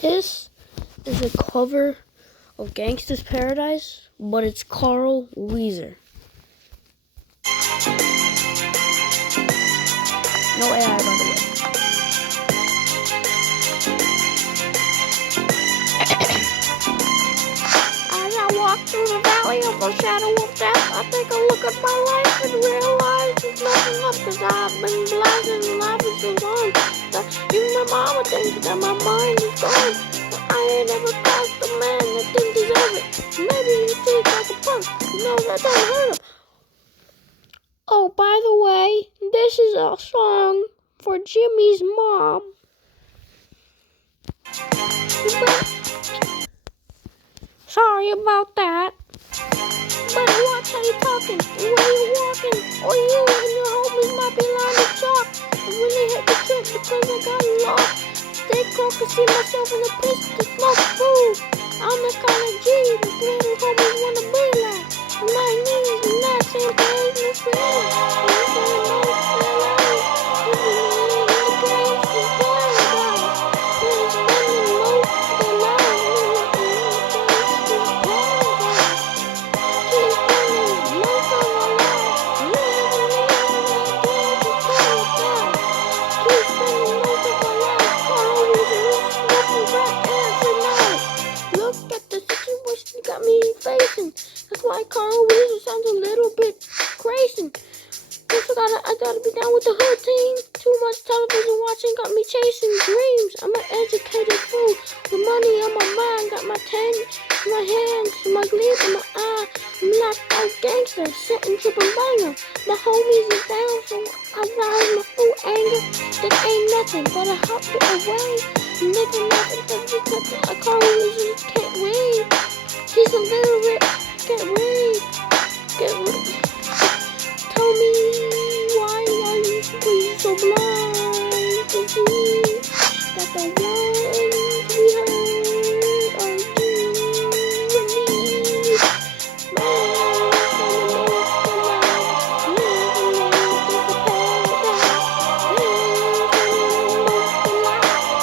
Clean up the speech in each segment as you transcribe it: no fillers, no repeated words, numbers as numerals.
This is a cover of Gangsta's Paradise, but it's Carl Wheezer. No AI, by the way. As I walk through the valley of the shadow of death, I take a look at my life and realize there's nothing left, 'cause I've been blasted and life is so long that even my mama thinks that my mind is gone. But I ain't ever crossed a man that didn't deserve it. Maybe he treats like a punk, that don't hurt him. Oh, by the way, this is a song for Jimmy's mom. Sorry about that. Better watch how you're talking and where you're walking, or you and your homies might be lined to chalk. And when they hit the trip because I got lost, stay close to see myself in the piss to smoke food. I'm the kind of G that little homies wanna be like. I'm not knees and not saying praise no feeling. I'm saying no feeling. This is in the gangsta's paradise. We're spending most of the night in the gangsta's paradise. Keep spending most of our lives living in the gangsta's paradise. Keep spending most of our lives always smoking crack every night. Look at the situation you got me facing. That's why Carl Wheezer sounds a little bit crazy. Guess I gotta be down with the hood team. Too much television watching got me chasing dreams. I'm an educated fool with money on my mind. Got my 10 in my hands, my gleam in my eye. I'm knocked out gangster, sitting triple banger. My homies is down, so I rise my full anger. That ain't nothing but a hop it away. Nigga, nothing because I Carl Wheezer can't wait. He's a little bit. Get ready. Tell me why are you so blind to see that the ones we heard are you and me. Man,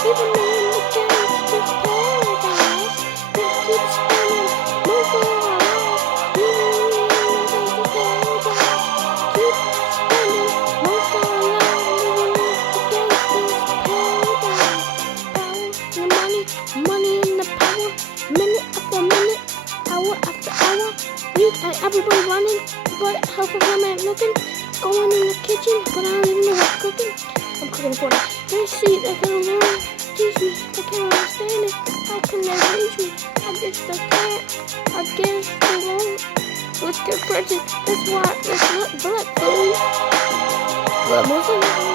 even in the gangsta's paradise, we keep spending most of our lives living in the gangsta's paradise. Keep spending most of our lives living in the gangsta's paradise. Power and money and the power, minute after minute, hour after hour. Everybody running, but half of them ain't looking. Going in the kitchen, but I don't even know what's cooking. I'm cooking for them. They see, they can learn. Teach me, I can't understand it. How can they reach me? I guess they can't. I guess they won't. With their prejudice, that's why it's not black food. But most of them